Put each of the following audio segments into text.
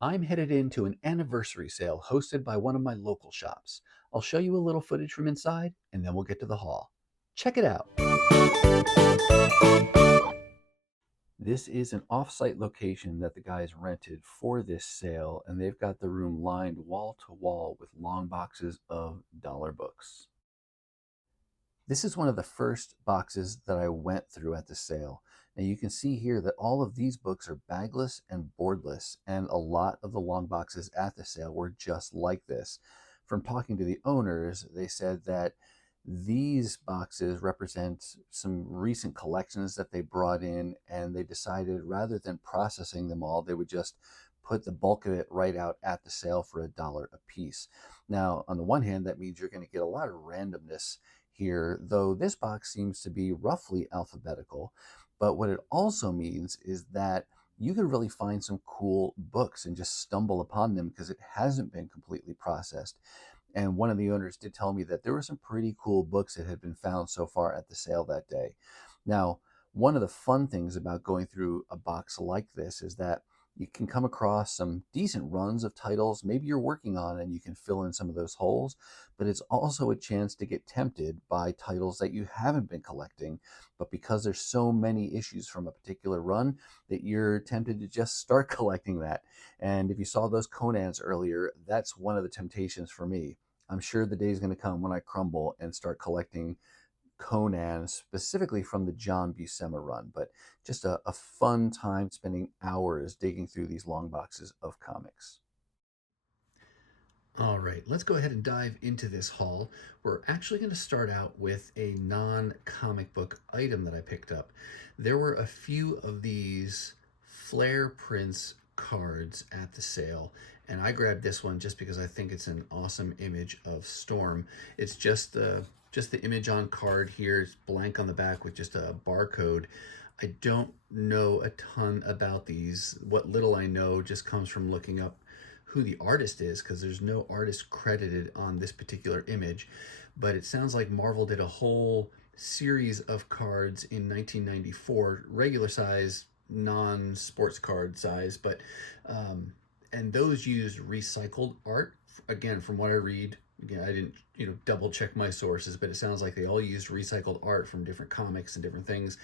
I'm headed into an anniversary sale hosted by one of my local shops. I'll show you a little footage from inside and then we'll get to the haul. Check it out. This is an off-site location that the guys rented for this sale, and they've got the room lined wall to wall with long boxes of dollar books. This is one of the first boxes that I went through at the sale. Now you can see here that all of these books are bagless and boardless, and a lot of the long boxes at the sale were just like this. From talking to the owners, they said that these boxes represent some recent collections that they brought in, and they decided rather than processing them all, they would just put the bulk of it right out at the sale for $1 a piece. Now, on the one hand, that means you're going to get a lot of randomness here, though this box seems to be roughly alphabetical. But what it also means is that you can really find some cool books and just stumble upon them because it hasn't been completely processed. And one of the owners did tell me that there were some pretty cool books that had been found so far at the sale that day. Now, one of the fun things about going through a box like this is that you can come across some decent runs of titles maybe you're working on and you can fill in some of those holes, but it's also a chance to get tempted by titles that you haven't been collecting, but because there's so many issues from a particular run that you're tempted to just start collecting that. And if you saw those Conans earlier, that's one of the temptations for me. I'm sure the day is going to come when I crumble and start collecting Conan, specifically from the John Buscema run, but just a fun time spending hours digging through these long boxes of comics. All right, let's go ahead and dive into this haul. We're actually going to start out with a non-comic book item that I picked up. There were a few of these Flare Prince cards at the sale, and I grabbed this one just because I think it's an awesome image of Storm. It's just the image on card here. It's blank on the back with just a barcode. I don't know a ton about these. What little I know just comes from looking up who the artist is because there's no artist credited on this particular image. But it sounds like Marvel did a whole series of cards in 1994, regular size, non-sports card size, but and those used recycled art. Again, from what I read, again, I didn't double check my sources, but it sounds like they all used recycled art from different comics and different things.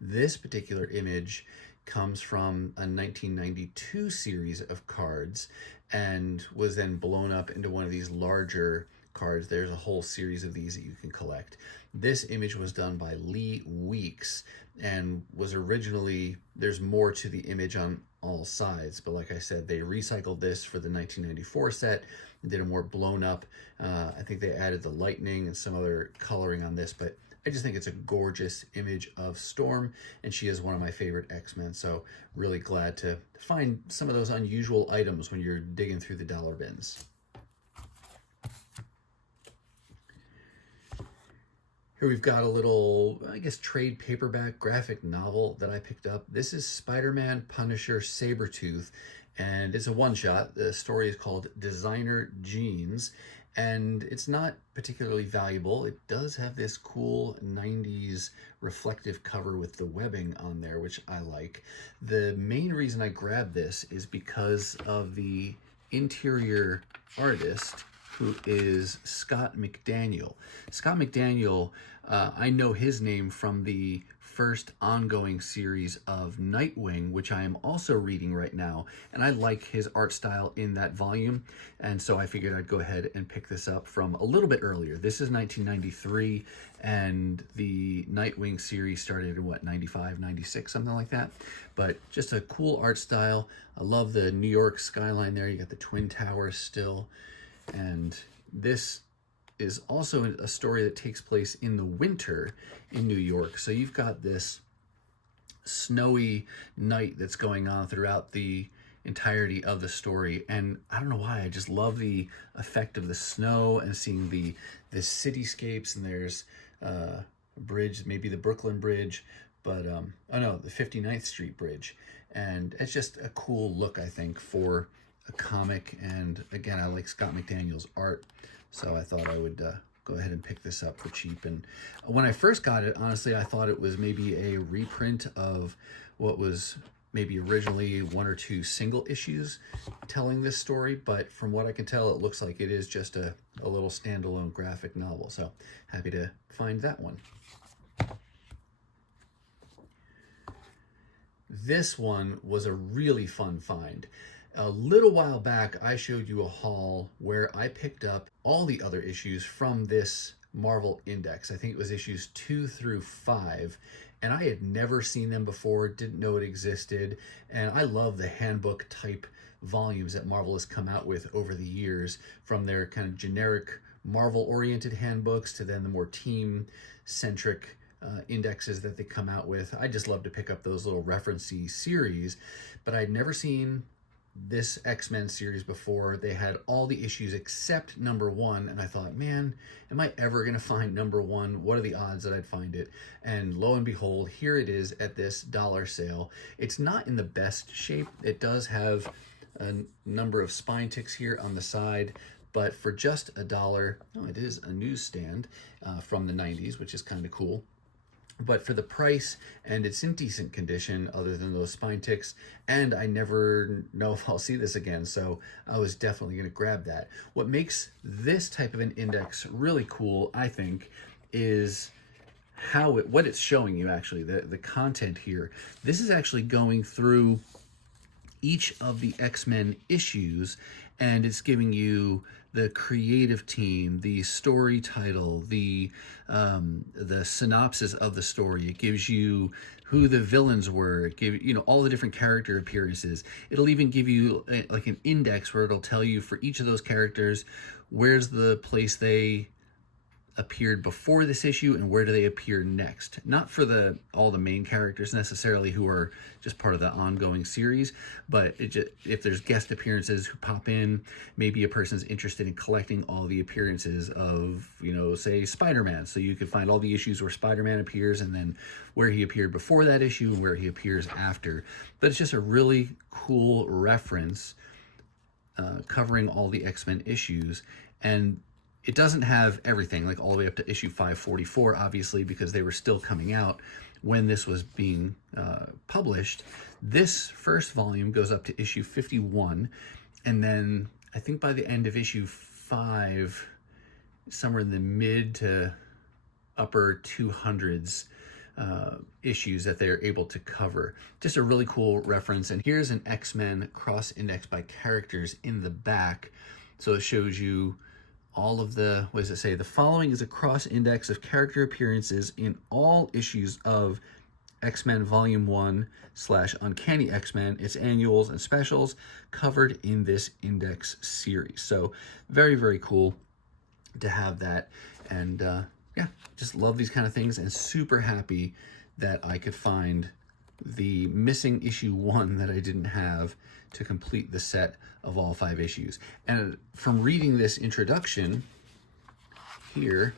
This particular image comes from a 1992 series of cards and was then blown up into one of these larger cards. There's a whole series of these that you can collect. This image was done by Lee Weeks and was originally, there's more to the image on all sides, but like I said, they recycled this for the 1994 set and did a more blown up. I think they added the lightning and some other coloring on this, but I just think it's a gorgeous image of Storm, and she is one of my favorite X-Men, so really glad to find some of those unusual items when you're digging through the dollar bins. Here we've got a little, I guess, trade paperback graphic novel that I picked up. This is Spider-Man Punisher Sabretooth, and it's a one-shot. The story is called Designer Jeans, and it's not particularly valuable. It does have this cool 90s reflective cover with the webbing on there, which I like. The main reason I grabbed this is because of the interior artist, who is Scott McDaniel. Scott McDaniel, I know his name from the first ongoing series of Nightwing, which I am also reading right now, and I like his art style in that volume, and so I figured I'd go ahead and pick this up from a little bit earlier. This is 1993, and the Nightwing series started in, what, 95, 96, something like that, but just a cool art style. I love the New York skyline there. You got the Twin Towers still. And this is also a story that takes place in the winter in New York. So you've got this snowy night that's going on throughout the entirety of the story. And I don't know why, I just love the effect of the snow and seeing the cityscapes. And there's a bridge, maybe the Brooklyn Bridge, but oh no, the 59th Street Bridge. And it's just a cool look, I think, for a comic. And again, I like Scott McDaniel's art, so I thought I would go ahead and pick this up for cheap. And when I first got it, honestly, I thought it was maybe a reprint of what was maybe originally 1 or 2 single issues telling this story, but from what I can tell, it looks like it is just a little standalone graphic novel. So happy to find that one. This one was a really fun find. A little while back, I showed you a haul where I picked up all the other issues from this Marvel Index. I think it was issues 2 through 5, and I had never seen them before, didn't know it existed, and I love the handbook type volumes that Marvel has come out with over the years, from their kind of generic Marvel-oriented handbooks to then the more team-centric indexes that they come out with. I just love to pick up those little reference-y series, but I'd never seen this X-Men series before. They had all the issues except number 1, and I thought, man, am I ever going to find number 1? What are the odds that I'd find it? And lo and behold, here it is at this dollar sale. It's not in the best shape. It does have a number of spine ticks here on the side, but for just $1, oh, it is a newsstand from the 90s, which is kind of cool. But for the price, and it's in decent condition other than those spine ticks, and I never know if I'll see this again, so I was definitely going to grab that. What makes this type of an index really cool, I think, is what it's showing you, actually, the content here. This is actually going through each of the X-Men issues, and it's giving you the creative team, the story title, the synopsis of the story. It gives you who the villains were. It gives all the different character appearances. It'll even give you like an index where it'll tell you for each of those characters where's the place they appeared before this issue and where do they appear next. Not for all the main characters necessarily who are just part of the ongoing series, but if there's guest appearances who pop in, maybe a person's interested in collecting all the appearances of, say Spider-Man. So you could find all the issues where Spider-Man appears and then where he appeared before that issue and where he appears after. But it's just a really cool reference covering all the X-Men issues. And it doesn't have everything, like all the way up to issue 544, obviously, because they were still coming out when this was being published. This first volume goes up to issue 51, and then I think by the end of issue 5, somewhere in the mid to upper 200s issues that they're able to cover. Just a really cool reference. And here's an X-Men cross-index by characters in the back. So it shows you all of the, what does it say? The following is a cross-index of character appearances in all issues of X-Men Volume 1 / Uncanny X-Men, its annuals and specials covered in this index series. So very, very cool to have that. And yeah, just love these kind of things, and super happy that I could find the missing issue 1 that I didn't have to complete the set of all 5 issues. And from reading this introduction here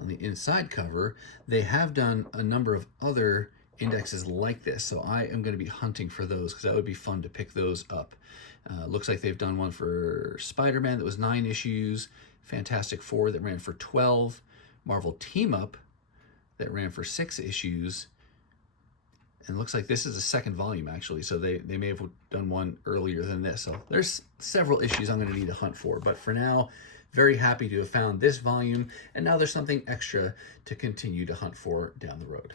on the inside cover, they have done a number of other indexes like this. So I am going to be hunting for those because that would be fun to pick those up. Looks like they've done one for Spider-Man that was 9 issues, Fantastic Four that ran for 12, Marvel Team Up that ran for 6 issues, and it looks like this is a second volume, actually, so they may have done one earlier than this. So there's several issues I'm going to need to hunt for, but for now, very happy to have found this volume, and now there's something extra to continue to hunt for down the road.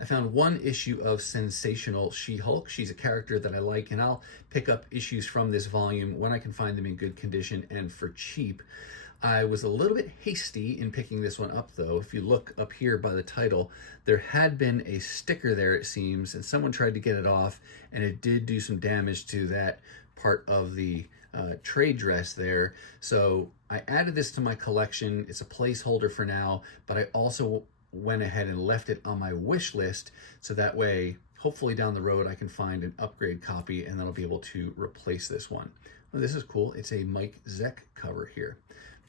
I found one issue of Sensational She-Hulk. She's a character that I like, and I'll pick up issues from this volume when I can find them in good condition and for cheap. I was a little bit hasty in picking this one up, though. If you look up here by the title, there had been a sticker there, it seems, and someone tried to get it off, and it did do some damage to that part of the trade dress there. So I added this to my collection. It's a placeholder for now, but I also went ahead and left it on my wish list, so that way, hopefully down the road, I can find an upgrade copy, and then I'll be able to replace this one. Well, this is cool. It's a Mike Zeck cover here.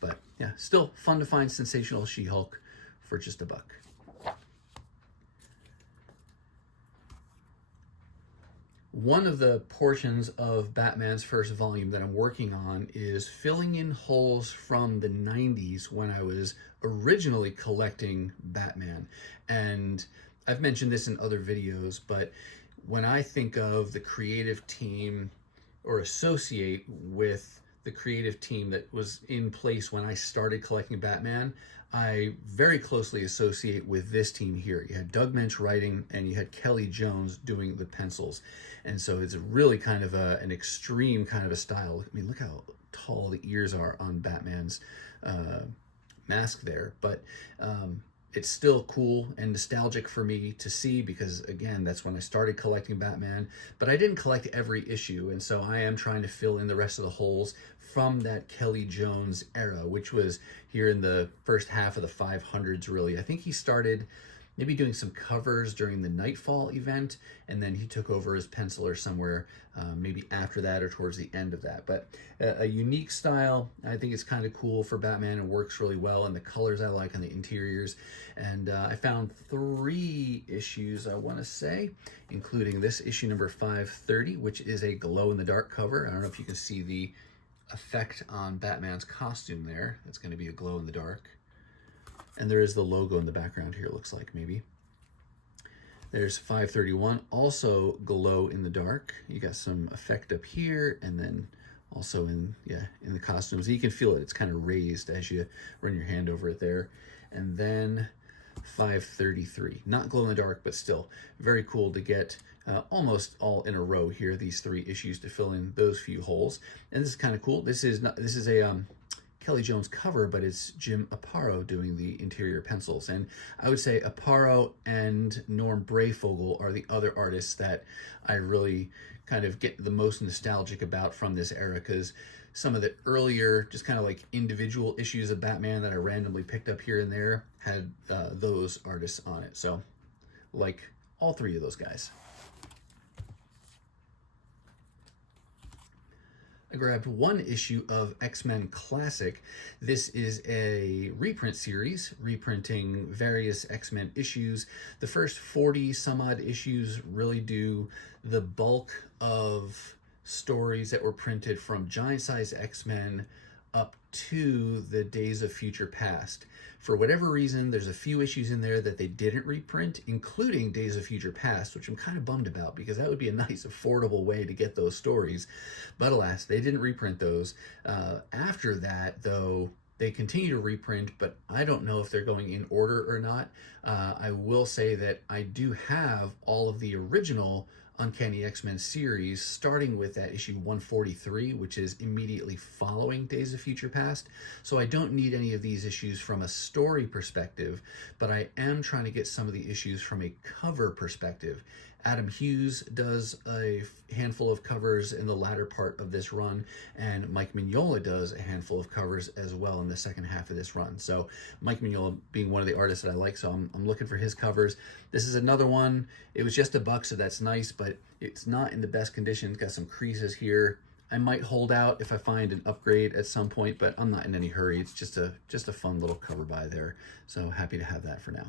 But yeah, still fun to find Sensational She-Hulk for just $1. One of the portions of Batman's first volume that I'm working on is filling in holes from the 90s when I was originally collecting Batman. And I've mentioned this in other videos, but when I think of the creative team or associate with the creative team that was in place when I started collecting Batman, I very closely associate with this team here. You had Doug Mensch writing and you had Kelly Jones doing the pencils. And so it's really kind of an extreme kind of a style. I mean, look how tall the ears are on Batman's uh, mask there. But it's still cool and nostalgic for me to see because, again, that's when I started collecting Batman. But I didn't collect every issue, and so I am trying to fill in the rest of the holes from that Kelly Jones era, which was here in the first half of the 500s, really. I think he started maybe doing some covers during the Nightfall event, and then he took over as penciler somewhere maybe after that or towards the end of that. But a unique style. I think it's kind of cool for Batman and works really well, and the colors I like on the interiors. And I found 3 issues, I want to say, including this issue number 530, which is a glow-in-the-dark cover. I don't know if you can see the effect on Batman's costume there. It's going to be a glow-in-the-dark. And there is the logo in the background here, it looks like, maybe. There's 531, also glow in the dark. You got some effect up here, and then also in the costumes. You can feel it, it's kind of raised as you run your hand over it there. And then 533, not glow in the dark, but still very cool to get almost all in a row here, these 3 issues to fill in those few holes. And this is kind of cool. This is a Kelly Jones cover, but it's Jim Aparo doing the interior pencils. And I would say Aparo and Norm Brayfogle are the other artists that I really kind of get the most nostalgic about from this era, because some of the earlier just kind of like individual issues of Batman that I randomly picked up here and there had those artists on it. So like all 3 of those guys. I grabbed 1 issue of X-Men Classic. This is a reprint series, reprinting various X-Men issues. The first 40 some odd issues really do the bulk of stories that were printed from Giant Size X-Men up to the Days of Future Past. For whatever reason, there's a few issues in there that they didn't reprint, including Days of Future Past, which I'm kind of bummed about because that would be a nice, affordable way to get those stories. But alas, they didn't reprint those. After that, though, they continue to reprint, but I don't know if they're going in order or not. I will say that I do have all of the original Uncanny X-Men series, starting with that issue 143, which is immediately following Days of Future Past. So I don't need any of these issues from a story perspective, but I am trying to get some of the issues from a cover perspective. Adam Hughes does a handful of covers in the latter part of this run, and Mike Mignola does a handful of covers as well in the second half of this run. So Mike Mignola being one of the artists that I like, so I'm looking for his covers. This is another one. It was just $1, so that's nice, but it's not in the best condition. It's got some creases here. I might hold out if I find an upgrade at some point, but I'm not in any hurry. It's just a fun little cover by there. So happy to have that for now.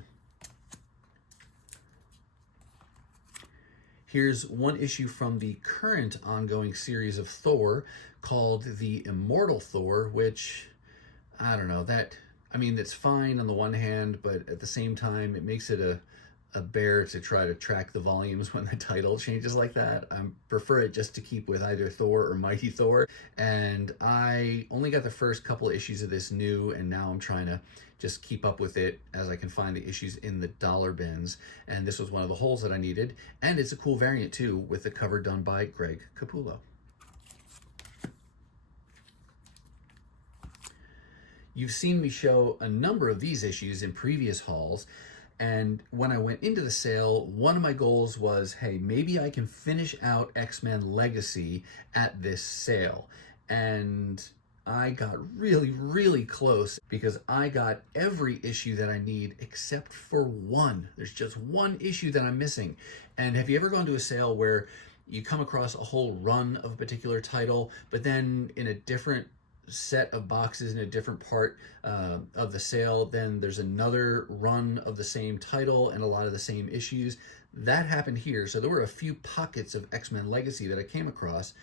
Here's 1 issue from the current ongoing series of Thor called the Immortal Thor, which, I don't know, it's fine on the one hand, but at the same time, it makes it a bear to try to track the volumes when the title changes like that. I prefer it just to keep with either Thor or Mighty Thor. And I only got the first couple of issues of this new, and now I'm trying to just keep up with it as I can find the issues in the dollar bins. And this was one of the holes that I needed. And it's a cool variant too, with the cover done by Greg Capullo. You've seen me show a number of these issues in previous hauls. And when I went into the sale, one of my goals was, hey, maybe I can finish out X-Men Legacy at this sale. And I got really, really close because I got every issue that I need except for 1. There's just 1 issue that I'm missing. And have you ever gone to a sale where you come across a whole run of a particular title, but then in a different set of boxes in a different part of the sale, then there's another run of the same title and a lot of the same issues? That happened here. So there were a few pockets of X-Men Legacy that I came across,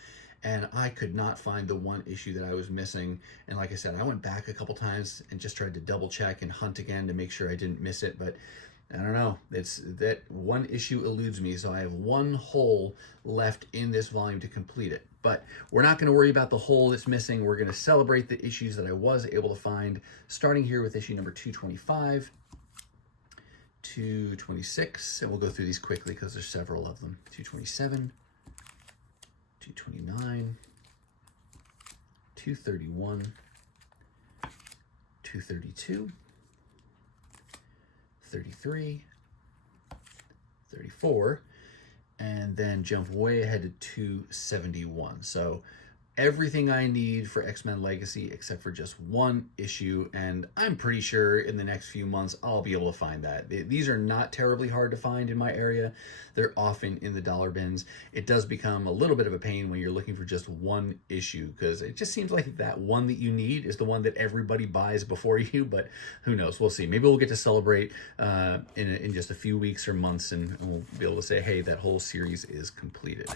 and I could not find the one issue that I was missing. And like I said, I went back a couple times and just tried to double check and hunt again to make sure I didn't miss it, but I don't know. It's that one issue eludes me, so I have one hole left in this volume to complete it. But we're not going to worry about the hole that's missing. We're going to celebrate the issues that I was able to find, starting here with issue number 225, 226, and we'll go through these quickly because there's several of them. 227, 229, 231, 232, 33, 34, and then jump way ahead to 271. So everything I need for X-Men Legacy except for just one issue, and I'm pretty sure in the next few months I'll be able to find that. These are not terribly hard to find in my area. They're often in the dollar bins. It does become a little bit of a pain when you're looking for just one issue, because it just seems like that one that you need is the one that everybody buys before you, but who knows? We'll see. Maybe we'll get to celebrate in just a few weeks or months, and we'll be able to say, hey, that whole series is completed.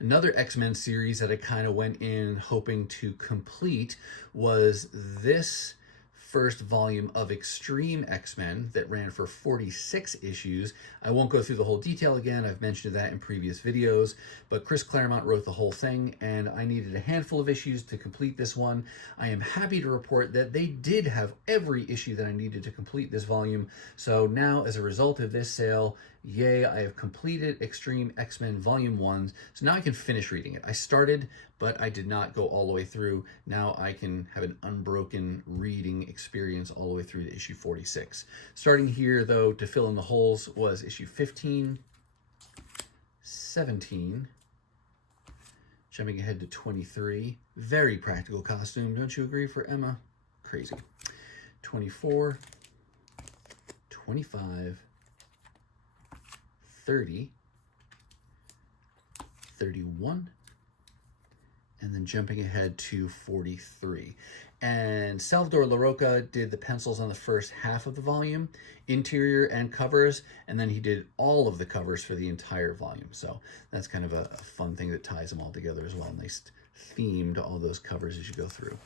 Another X-Men series that I kind of went in hoping to complete was this first volume of Extreme X-Men that ran for 46 issues. I won't go through the whole detail again. I've mentioned that in previous videos, but Chris Claremont wrote the whole thing, and I needed a handful of issues to complete this one. I am happy to report that they did have every issue that I needed to complete this volume. So now, as a result of this sale, yay, I have completed Extreme X-Men Volume 1. So now I can finish reading it. I started, but I did not go all the way through. Now I can have an unbroken reading experience all the way through to issue 46. Starting here, though, to fill in the holes was issue 15, 17, jumping ahead to 23. Very practical costume, don't you agree, for Emma? Crazy. 24, 25, 30, 31, and then jumping ahead to 43. And Salvador Larroca did the pencils on the first half of the volume, interior and covers, and then he did all of the covers for the entire volume. So that's kind of a fun thing that ties them all together as well. Nice theme to all those covers as you go through.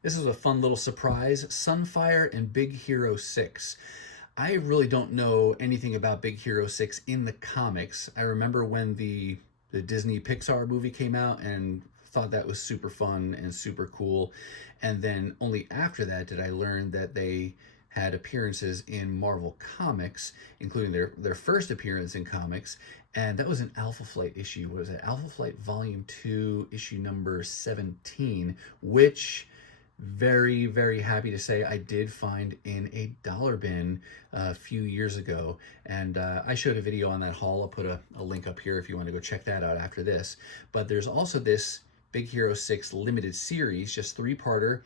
This is a fun little surprise, Sunfire and Big Hero 6. I really don't know anything about Big Hero 6 in the comics. I remember when the Disney Pixar movie came out and thought that was super fun and super cool. And then only after that did I learn that they had appearances in Marvel Comics, including their first appearance in comics. And that was an Alpha Flight issue. What was it? Alpha Flight Volume 2, issue number 17, which... very, very happy to say I did find in a dollar bin a few years ago. And I showed a video on that haul. I'll put a link up here if you want to go check that out after this. But there's also this Big Hero 6 limited series, just three-parter,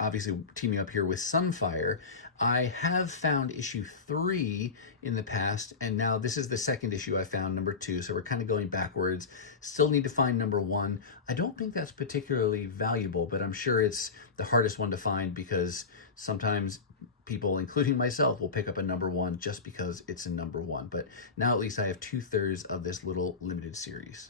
obviously teaming up here with Sunfire. I have found issue 3 in the past, and now this is the second issue I found, number 2, so we're kind of going backwards. Still need to find number 1. I don't think that's particularly valuable, but I'm sure it's the hardest one to find because sometimes people, including myself, will pick up a number 1 just because it's a number 1. But now at least I have 2/3 of this little limited series.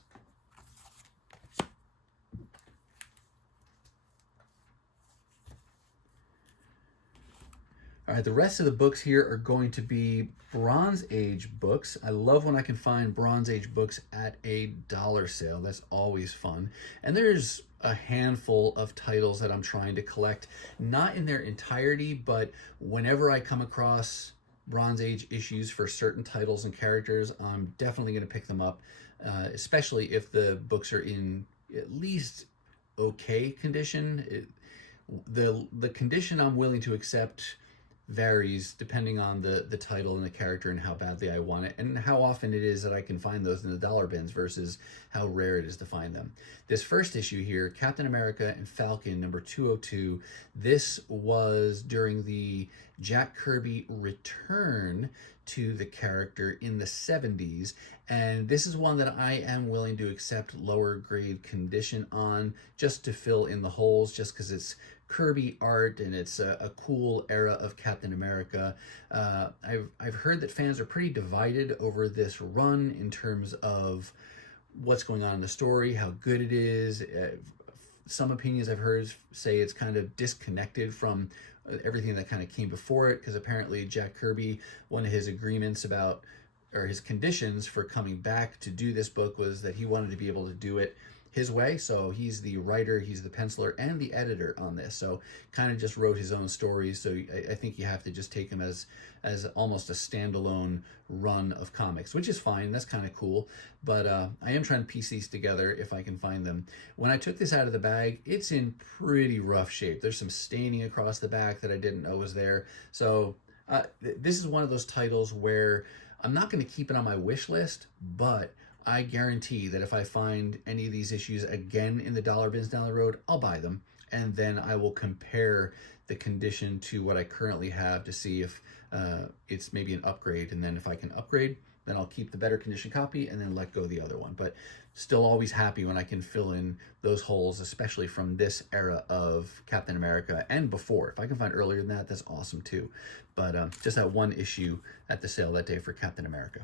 All right, the rest of the books here are going to be Bronze Age books. I love when I can find Bronze Age books at a dollar sale. That's always fun. And there's a handful of titles that I'm trying to collect, not in their entirety, but whenever I come across Bronze Age issues for certain titles and characters, I'm definitely going to pick them up, especially if the books are in at least okay condition. The condition I'm willing to accept varies depending on the title and the character and how badly I want it and how often it is that I can find those in the dollar bins versus how rare it is to find them. This first issue here, Captain America and Falcon number 202, this was during the Jack Kirby return to the character in the 70s. And this is one that I am willing to accept lower grade condition on, just to fill in the holes, just because it's Kirby art and it's a cool era of Captain America. I've heard that fans are pretty divided over this run in terms of what's going on in the story, how good it is. Some opinions I've heard say it's kind of disconnected from everything that kind of came before it, because apparently Jack Kirby, one of his agreements about, or his conditions for coming back to do this book, was that he wanted to be able to do it his way. So he's the writer, he's the penciler, and the editor on this. So kind of just wrote his own stories. So I think you have to just take him as almost a standalone run of comics, which is fine. That's kind of cool. But I am trying to piece these together if I can find them. When I took this out of the bag, it's in pretty rough shape. There's some staining across the back that I didn't know was there. So this is one of those titles where I'm not going to keep it on my wish list, but I guarantee that if I find any of these issues again in the dollar bins down the road, I'll buy them. And then I will compare the condition to what I currently have to see if it's maybe an upgrade. And then if I can upgrade, then I'll keep the better condition copy and then let go of the other one. But still always happy when I can fill in those holes, especially from this era of Captain America and before. If I can find earlier than that, that's awesome too. But just that one issue at the sale that day for Captain America.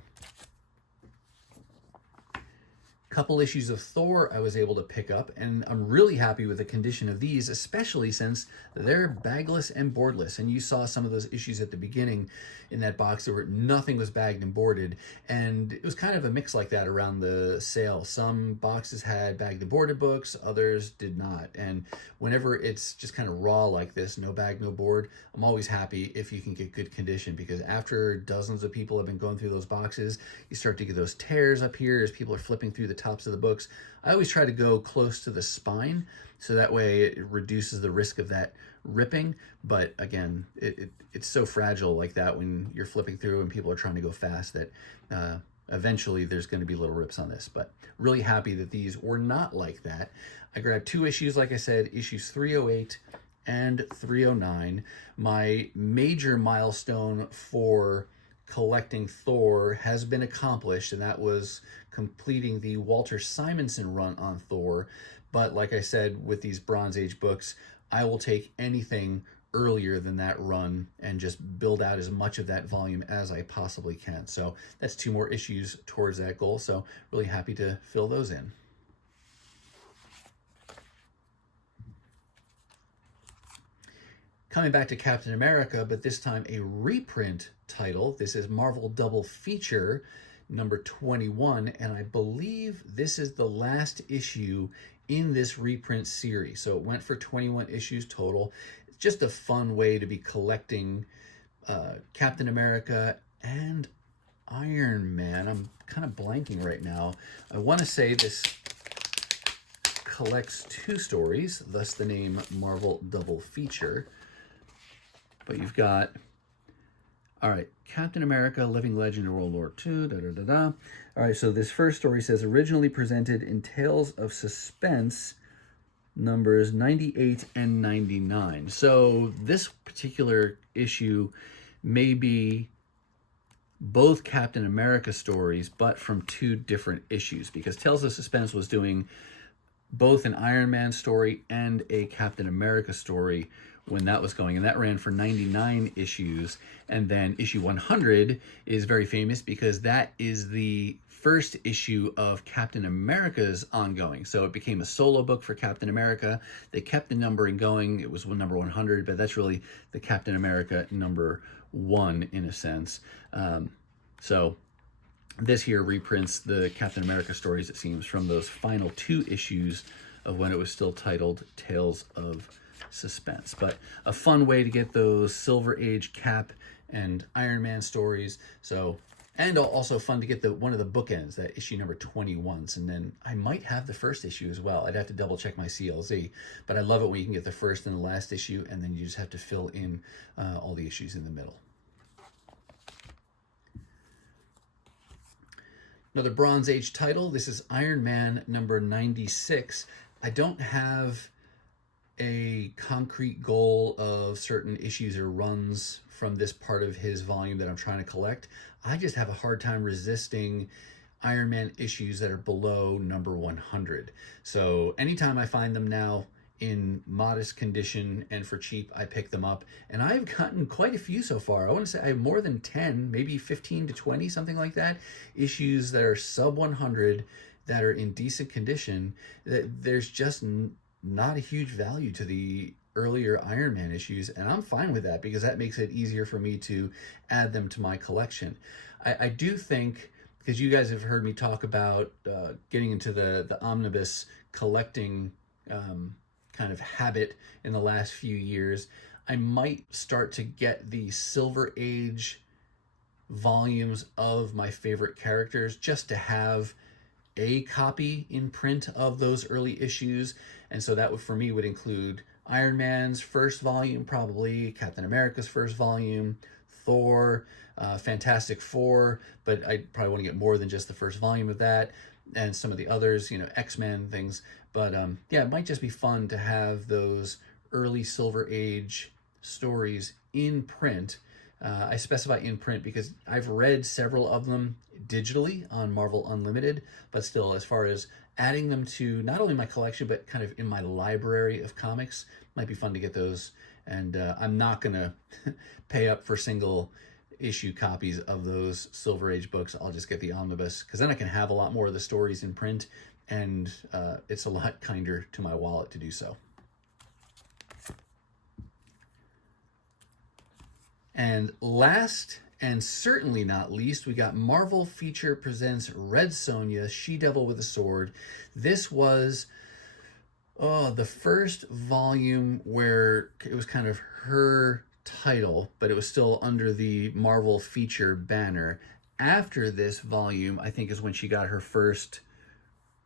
Couple issues of Thor I was able to pick up, and I'm really happy with the condition of these, especially since they're bagless and boardless. And you saw some of those issues at the beginning in that box where nothing was bagged and boarded, and it was kind of a mix like that around the sale. Some boxes had bagged and boarded books, others did not. And whenever it's just kind of raw like this, no bag, no board, I'm always happy if you can get good condition, because after dozens of people have been going through those boxes, you start to get those tears up here as people are flipping through the tops of the books. I always try to go close to the spine, so that way it reduces the risk of that ripping. But again, it's so fragile like that when you're flipping through and people are trying to go fast, that eventually there's going to be little rips on this. But really happy that these were not like that. I grabbed two issues, like I said, issues 308 and 309. My major milestone for collecting Thor has been accomplished, and that was completing the Walter Simonson run on Thor. But like I said, with these Bronze Age books, I will take anything earlier than that run and just build out as much of that volume as I possibly can. So that's two more issues towards that goal. So really happy to fill those in. Coming back to Captain America, but this time a reprint title. This is Marvel Double Feature number 21, and I believe this is the last issue in this reprint series. So it went for 21 issues total. It's just a fun way to be collecting Captain America and Iron Man. I'm kind of blanking right now. I want to say this collects two stories, thus the name Marvel Double Feature. But you've got, all right, Captain America, Living Legend of World War II, da-da-da-da. All right, so this first story says, originally presented in Tales of Suspense, numbers 98 and 99. So this particular issue may be both Captain America stories, but from two different issues, because Tales of Suspense was doing both an Iron Man story and a Captain America story when that was going, and that ran for 99 issues. And then issue 100 is very famous because that is the first issue of Captain America's ongoing. So it became a solo book for Captain America. They kept the numbering going. It was number 100, but that's really the Captain America number 1 in a sense. So this here reprints the Captain America stories, it seems, from those final two issues of when it was still titled Tales of Suspense. But a fun way to get those Silver Age Cap and Iron Man stories. So, and also fun to get one of the bookends, that issue number 21. And then I might have the first issue as well. I'd have to double check my CLZ, but I love it when you can get the first and the last issue, and then you just have to fill in all the issues in the middle. Another Bronze Age title. This is Iron Man number 96. I don't have a concrete goal of certain issues or runs from this part of his volume that I'm trying to collect. I just have a hard time resisting Iron Man issues that are below number 100. So anytime I find them now in modest condition and for cheap, I pick them up. And I've gotten quite a few so far. I want to say I have more than 10, maybe 15 to 20, something like that, issues that are sub 100 that are in decent condition. There's just not a huge value to the earlier Iron Man issues, and I'm fine with that because that makes it easier for me to add them to my collection. I do think, because you guys have heard me talk about getting into the omnibus collecting kind of habit in the last few years, I might start to get the Silver Age volumes of my favorite characters just to have a copy in print of those early issues. And so that would, for me, would include Iron Man's first volume, probably Captain America's first volume, Thor, Fantastic Four, but I probably want to get more than just the first volume of that, and some of the others, you know, X-Men things. But yeah, it might just be fun to have those early Silver Age stories in print. I specify in print because I've read several of them digitally on Marvel Unlimited, but still, as far as adding them to not only my collection, but kind of in my library of comics, might be fun to get those. And I'm not going to pay up for single issue copies of those Silver Age books. I'll just get the omnibus, because then I can have a lot more of the stories in print, and it's a lot kinder to my wallet to do so. And last and certainly not least, we got Marvel Feature Presents Red Sonja, She-Devil with a Sword. This was the first volume where it was kind of her title, but it was still under the Marvel Feature banner. After this volume, I think, is when she got her first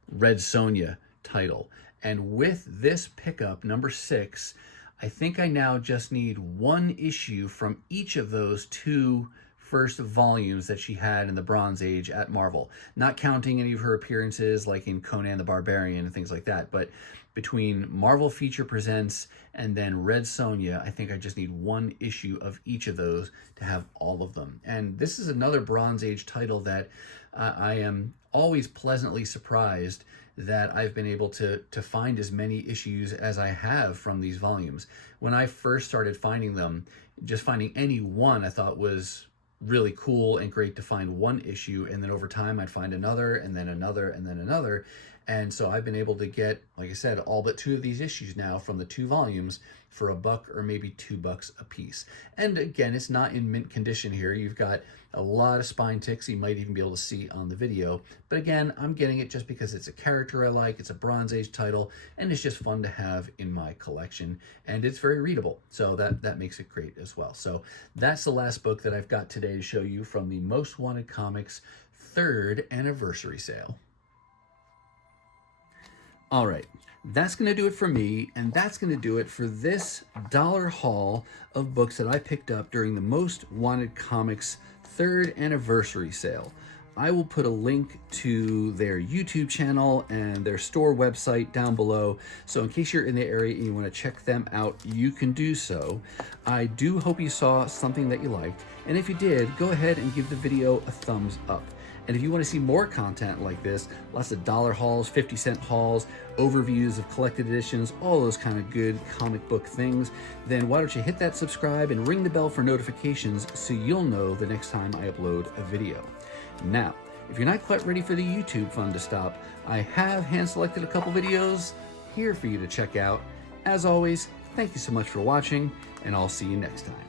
Red Sonja title. And with this pickup, number 6, I think I now just need one issue from each of those 2 first volumes that she had in the Bronze Age at Marvel. Not counting any of her appearances like in Conan the Barbarian and things like that, but between Marvel Feature Presents and then Red Sonja, I think I just need one issue of each of those to have all of them. And this is another Bronze Age title that I am always pleasantly surprised that I've been able to find as many issues as I have from these volumes. When I first started finding them, just finding any one I thought was really cool and great to find one issue, and then over time I'd find another, and then another, and then another. And so I've been able to get, like I said, all but 2 of these issues now from the 2 volumes for $1 or maybe $2 a piece. And again, it's not in mint condition here. You've got a lot of spine ticks you might even be able to see on the video. But again, I'm getting it just because it's a character I like, it's a Bronze Age title, and it's just fun to have in my collection. And it's very readable, so that makes it great as well. So that's the last book that I've got today to show you from the Most Wanted Comics 3rd Anniversary Sale. All right, that's going to do it for me, and that's going to do it for this dollar haul of books that I picked up during the Most Wanted Comics 3rd Anniversary Sale. I will put a link to their YouTube channel and their store website down below, so in case you're in the area and you want to check them out, you can do so. I do hope you saw something that you liked, and if you did, go ahead and give the video a thumbs up. And if you want to see more content like this, lots of dollar hauls, 50-cent hauls, overviews of collected editions, all those kind of good comic book things, then why don't you hit that subscribe and ring the bell for notifications so you'll know the next time I upload a video. Now, if you're not quite ready for the YouTube fun to stop, I have hand-selected a couple videos here for you to check out. As always, thank you so much for watching, and I'll see you next time.